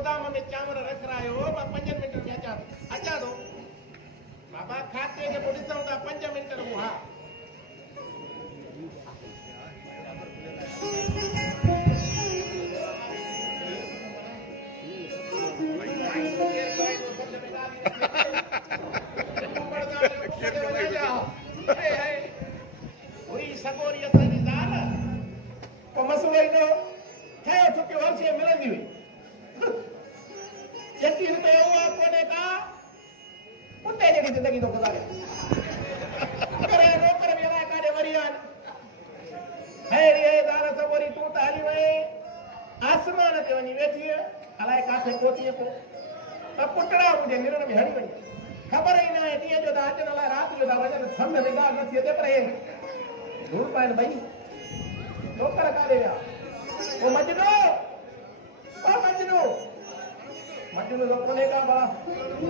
गोदाम में चांवर रख रहा हो मां 5 मिनट में अचा दो बाबा खाते के पोइ ॾिसूं था 5 मिनट में हा सगोरी असांजी दाल पोइ मसलो एॾो ठहियो ठुकियो हर शइ मिलंदी हुई यकीन कयो आहे कोन्हे का कुत्ते जहिड़ी ज़िंदगी थो गुज़ारे करे नौकर बि अलाए काॾे वरी विया आहिनि अहिड़ी दाल सगोरी तूं त हली वई आसमान ते वञी वेठी अलाए काथे पहुतीअ पोइ त पुटड़ा मुंहिंजे निरण में हली वञे ख़बर ई न आहे ॾींहं जो त अचनि अलाए राति जो था वञनि सम्झ में ॻाल्हि नथी अचे पर हे धूड़ पाइनि भई नौकर काॾे विया ओ मजनू तो कोने का बड़ा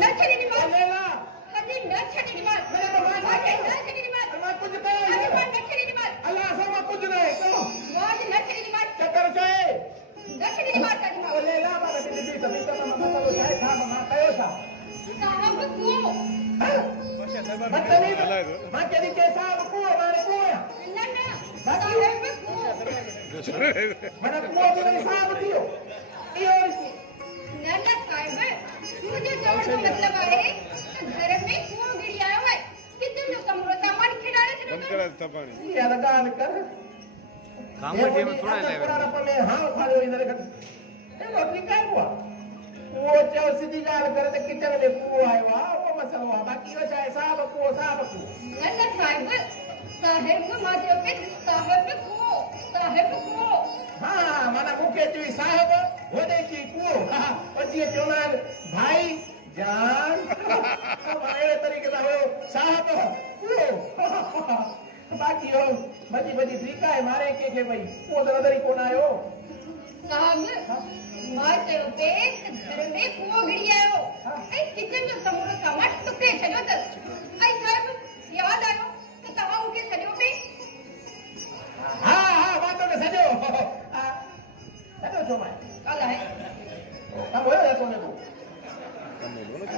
न छड़ी बात लेला कभी न छड़ी बात मेरे तो बात है न छड़ी बात मैं कुछ कह अरे पर न छड़ी बात अल्लाह सब कुछ नहीं तो बात न छड़ी बात चक्कर चाहे न छड़ी बात का ओ लेला बाबा बिजली तभी तो मैं मसालो चाहे था मैं कयो था साहब को मतलब मां के दी के साहब को माने को न साहब को मैंने को बोले साहब थियो यो न साहब मुझे जोड़ का मतलब है घर में कुआं गिर आया है किचन जो कमरा सामान खिलाने से बंद करा था पानी ये लगा कर काम में टेम थोड़ा लगा पुराना पर में हां खाली इधर कर ए रोटी काय हुआ वो चाव सीधी गाल करे तो किचन में को आयो वा वो मसलो हुआ बाकी वो चाहे साहब को न साहब माजे पे साहब को हां माना मुके चई साहब होदे की को पछी चोनान भाई जान हमारे तरीके दा हो साहब को बाकी हो बजी तरीका है मारे के भाई वो नजर ही कोन आयो साहब माजे पे घर में कुआं गिर आयो ए किचन जो समूरो सामान टुके छजो त आई साहब याद आयो त तवा मुके सजो पे हां बात तो सजो छो मां काला है कम होयो या कोने को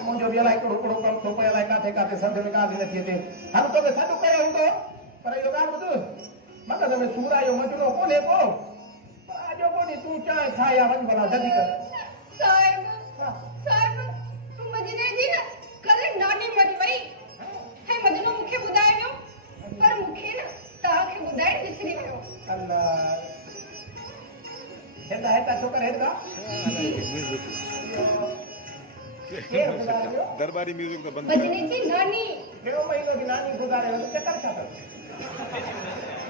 मुंहिंजो बि अलाए हिकिड़ो कमु थो पए अलाए काथे काथे सम्झ में ॻाल्हि नथी अचे हल तोखे सॾु कयो हूंदो पर इहो ॻाल्हि ॿुध मगज़ में सूर आयो मजनो कोन्हे को पर अॼो कोन्हे तूं चांहि खा या वञ भला जल्दी कर साहिब मजने जी न कल्ह नानी मरी वई है मजनो मूंखे ॿुधायो पर मूंखे न तव्हांखे ॿुधाइण विसरी वियो अल्लाह हेता छोकर हेता दरबारी म्यूजिक तो बंद मजने जी नानी केड़ो महीनो की नानी गुज़ारे तो चक्कर छा कर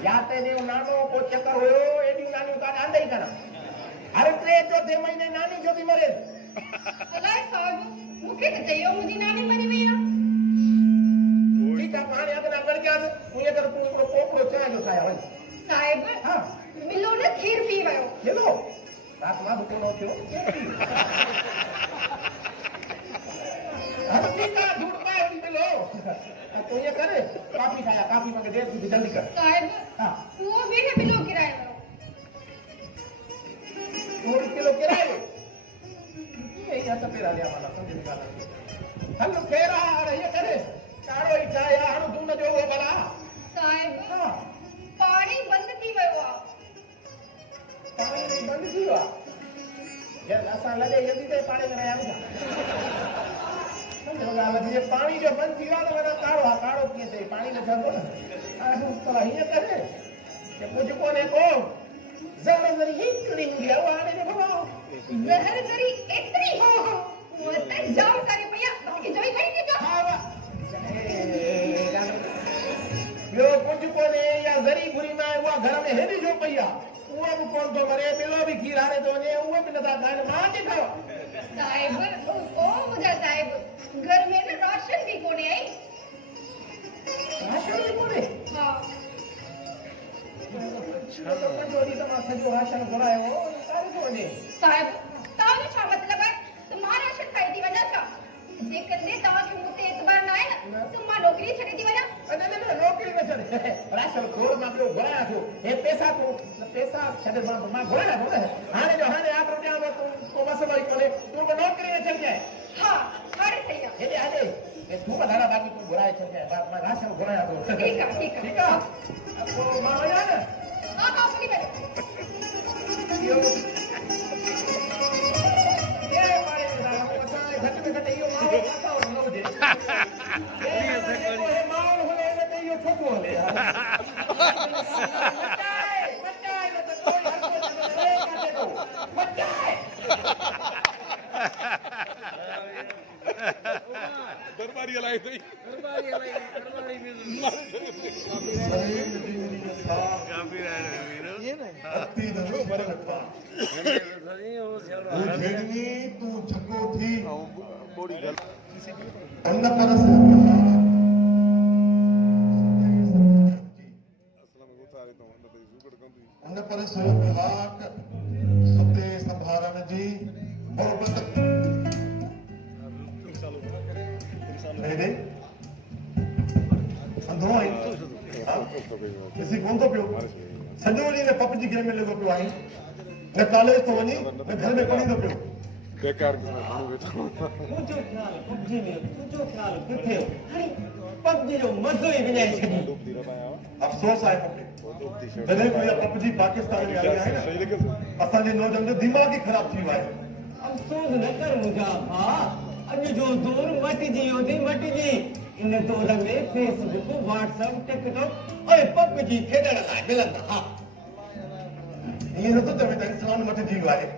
या ते जो नानो को चक्कर होयो एडी नानी का आंदे ही करा हर 3-4 महीने नानी जो भी मरे अलाए साहब मूंखे त चयो मुंहिंजी नानी मरी वई आहे ठीक है पानी अगना कर के मुझे कर तू कोकड़ो चाय जो छाया वही साहिब हां मिलो न खीर पी वयो मिलो रात मां को नो थियो हम ठीक है झूठ पाए मिलो तो ये करे काफी खाया काफी मगे दे तू जल्दी कर साहिब हां वो भी न मिलो किराए वयो 1 किलो किराए ये या तो पेरा लिया वाला समझ निकाला हम फेरा अरे ये करे काड़ो ही चाय हां तू न जो वो भला साहिब हां पानी बंद थी वयो आहे पानी बंद थी वियो आहे यार असां लॻे जल्दी ते पाणी में रहिया आहियूं सम्झो ॻाल्हि आहे पाणी जो बंदि थी वियो आहे त वॾा काड़ो आहे काड़ो कीअं थिए पाणी में छॾो न पर हीअं करे कि कुझु कोन्हे को ज़हर ज़री हिकिड़ी हूंदी आहे उहा हाणे ॾिठो आहे ज़हर ज़री एतिरी वो त जाम सारी पई आहे बाक़ी जोई पई थी जो ॿियो कुझु कोन्हे या ज़री घुरी मां उहा घर में हेॾी जो पई आहे उहा बि कोन थो मरे ॿिलो बि खीर हारे थो वञे उहे बि नथा खाइनि मां थी खावां साहिब ओ मुंहिंजा साहिब घर में न राशन बि कोन्हे आई राशन बि कोन्हे हा तो पंजो ॾींहुं त मां सॼो राशन घुरायो कारे थो वञे साहिब तव्हांजो छा मतिलबु आहे त मां राशन खाई थी वञा छा जेकॾहिं तव्हांखे मूं ते एतबार न आहे न त मां नौकरी छॾे थी वञा न नौकरी न छॾे राशन खोड़ मां ॿियो घुरायां थो हे पैसा छॾे मां घुरायां थो न हाणे जो हाणे आख़िर ॾियां थो को मसइलो ई कोन्हे तूं बि नौकरी न छॾजांइ हा हाणे सही आहे हेॾे हले तूं बि दादा बाक़ी तूं घुराए छॾजांइ मां राशन घुरायां थो ठीकु आहे ठीकु आहे पोइ मां वञां न हा हा हली वञो इहो घटि में घटि इहो माण्हू असां वटि न हुजे माण्हू हुजे न त इहो छो थो हले यार मचाए न त कोई हथो चवे काथे थो मचाए दरबारी हलाई अथई तू झको थी बोड़ी गल अन्न पर उन पर सुहाग सुते संभारण जी मोहब्बत हेॾे अंधो आई किसी कोन थो पियो सॼो ॾींहुं न पबजी गेम में लॻो पियो आई न कॉलेज थो वञी न घर में पढ़ी थो पियो बेकार माण्हू वेठो मुंहिंजो ख़्यालु पबजी में तुंहिंजो ख़्यालु किथे हाणे पबजी जो मज़ो ई विञाए छॾी अफ़सोस आहे मूंखे जॾहिं कोई पबजी पाकिस्तान में आई आहे न असांजे नौजवान जो दिमाग़ ई ख़राब थी वियो आहे अफ़सोस न कर मुंहिंजा भाउ अॼु जो दौर मटिजी वियो थी मटिजी इन दौर में फेसबुक व्हाट्सएप टिकटॉक ऐं पबजी खेॾण लाइ मिलंदा हा ईअं नथो चवे त इंसान मटिजी वियो आहे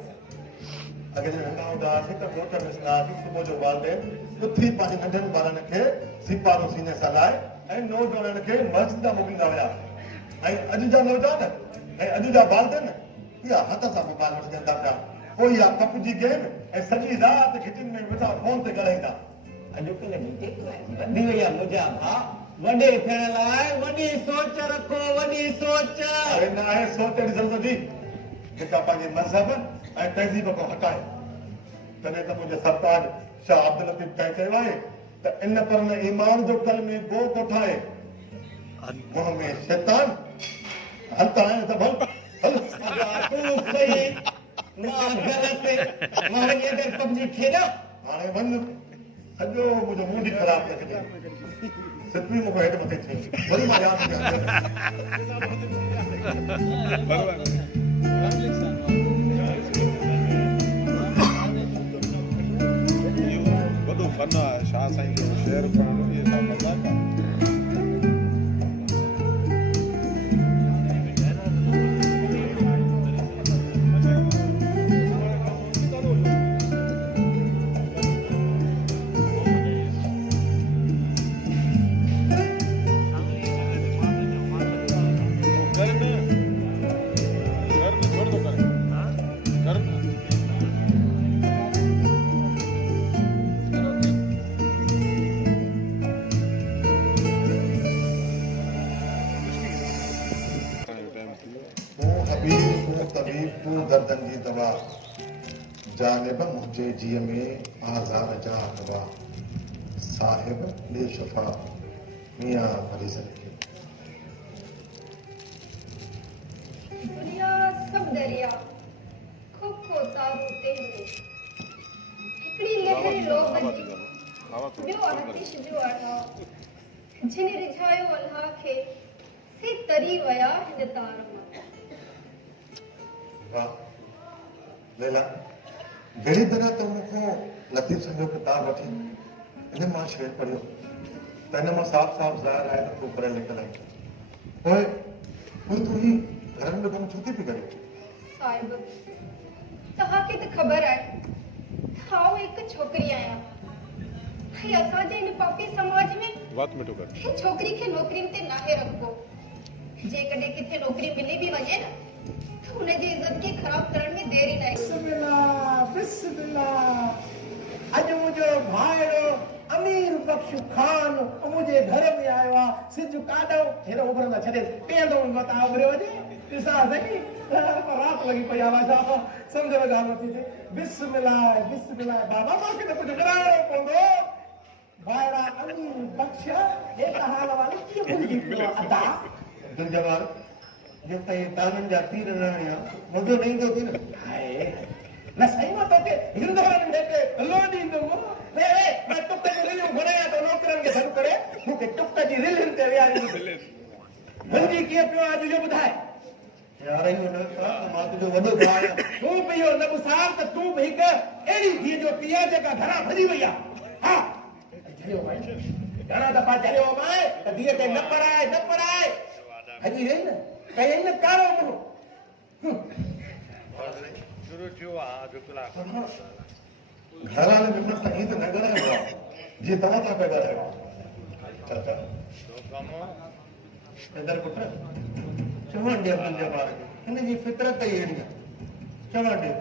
अॻे जे नंढा हूंदा हुआसीं त ॻोठ में ॾिसंदासीं सुबुह जो वालदेन उथी पंहिंजे नंढनि ॿारनि खे सिपारो सीने सां लाइ ऐं नौजवाननि खे मस्जिद मोकिलींदा हुया ऐं अॼु जा नौजवान ऐं अॼु जा वालदेन इहा हथ सां मोबाइल वठी ॾियनि था पिया पोइ इहा पबजी गेम ऐं सॼी राति किचन में वेठा फोन ते ॻाल्हाईंदा अॼुकल्ह जी टेक्नोलॉजी वधी वई आहे मुंहिंजा भाउ वॾे थियण लाइ वॾी सोच रखो वॾी सोच अरे न आहे सोच जी ज़रूरत जी जेका पंहिंजे मज़हब ऐं तहज़ीब खां हटाए तॾहिं त मुंहिंजे सरताज शाह अब्दुल लतीफ़ तंहिं चयो आहे त इन पर न ईमान जो कल में गो कोठाए मुंह में शैतान हलता आहिनि त भल हल तूं सही मां ग़लति मां वञी अगरि पबजी खेॾां हाणे वञ सॼो मुंहिंजो मूड ई ख़राबु न कजे सिपरी मूंखे हेठि मथे थी वरी मां यादि कयां वॾो फन आहे शाह साईं जो शेर करणु इहे सभु मज़ाक आहे दर्दन जी दवा जानिब मुझे जीअ में आज़ार जा दवा साहिब ॾे शफ़ा मियां मरीज़नि खे दुनिया सब दरिया खोखो तारो तेलो हिकड़ी लहर लो बंदी ॿियो आतिश जो अढ़ा जिन रिझायो अल्लाह खे से तरी विया हिन तार मां लैला घणी तरह तो मुखो लतीफ सिंह जो किताब वठी इन मां शेर पढ़ियो त इन मां साफ़ साफ़ ज़ाहिर आहे त तूं पढ़ियल लिखियल आहीं पोइ तूं ही घर में कमु छो थी पई करे साहिब तव्हांखे त ख़बर आहे आउं हिकु छोकिरी आहियां ऐं असांजे हिन पापी समाज में बात मिठो कर हिन छोकिरी खे नौकरियुनि ते नाहे रखबो जेकॾहिं किथे नौकरी मिली बि वञे न हुनजी इज्जत खे ख़राब करण में देरी न आहे बिस्मिल्लाह अॼु मुंहिंजो भाइड़ो अमीर बख्श खान मुंहिंजे घर में आयो आहे सिज काॾो हेॾो उभरंदा छॾे पीअंदो मथां उभरियो वञे ॾिसां सही राति लॻी पई आहे छा सम्झ में ॻाल्हि नथी थिए बिस्मिल्लाह बिस्मिल्लाह बाबा मूंखे त कुझु कराइणो पवंदो वायरा अमीन बख्श ये कहां वाली की भूलगी पियो अदा दिल जवार जब तक ये तानन जाती रहना मुझे नहीं दो दिन हाय न सही मत के हिंदुवान देते लोडी दो वे मैं टुक्का जी रिल बनाया तो नौकरन के शुरू करे मुके टुक्का जी रिल ते यार भंजी के पियो आज जो बुधाए यार ही न मां जो वडो भाई तू पियो न बुसार त तू भी के एड़ी थी जो पिया जका घरा भरी वया हां झरियो भाई घरा दफा झरियो भाई त दिए ते न पराए हजी रे न कई न कारो मुंह शुरू थियो आ बिल्कुल घर वाले मित्र त ई त नगर है जी तवा ता पैदा है चाचा तो कमो इधर पुत्र चवण दे अपन जवार इन जी फितरत ही एड़ी चवण दे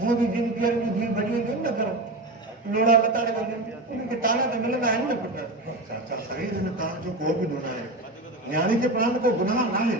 हम भी जिन प्यार में धी बड़ी नहीं न करो लोड़ा बताड़े बंदे उनके ताना तो मिलना है न पुत्र चाचा सही दिन ता जो को भी लोड़ा है न्याणी के प्राण को गुनाह ना है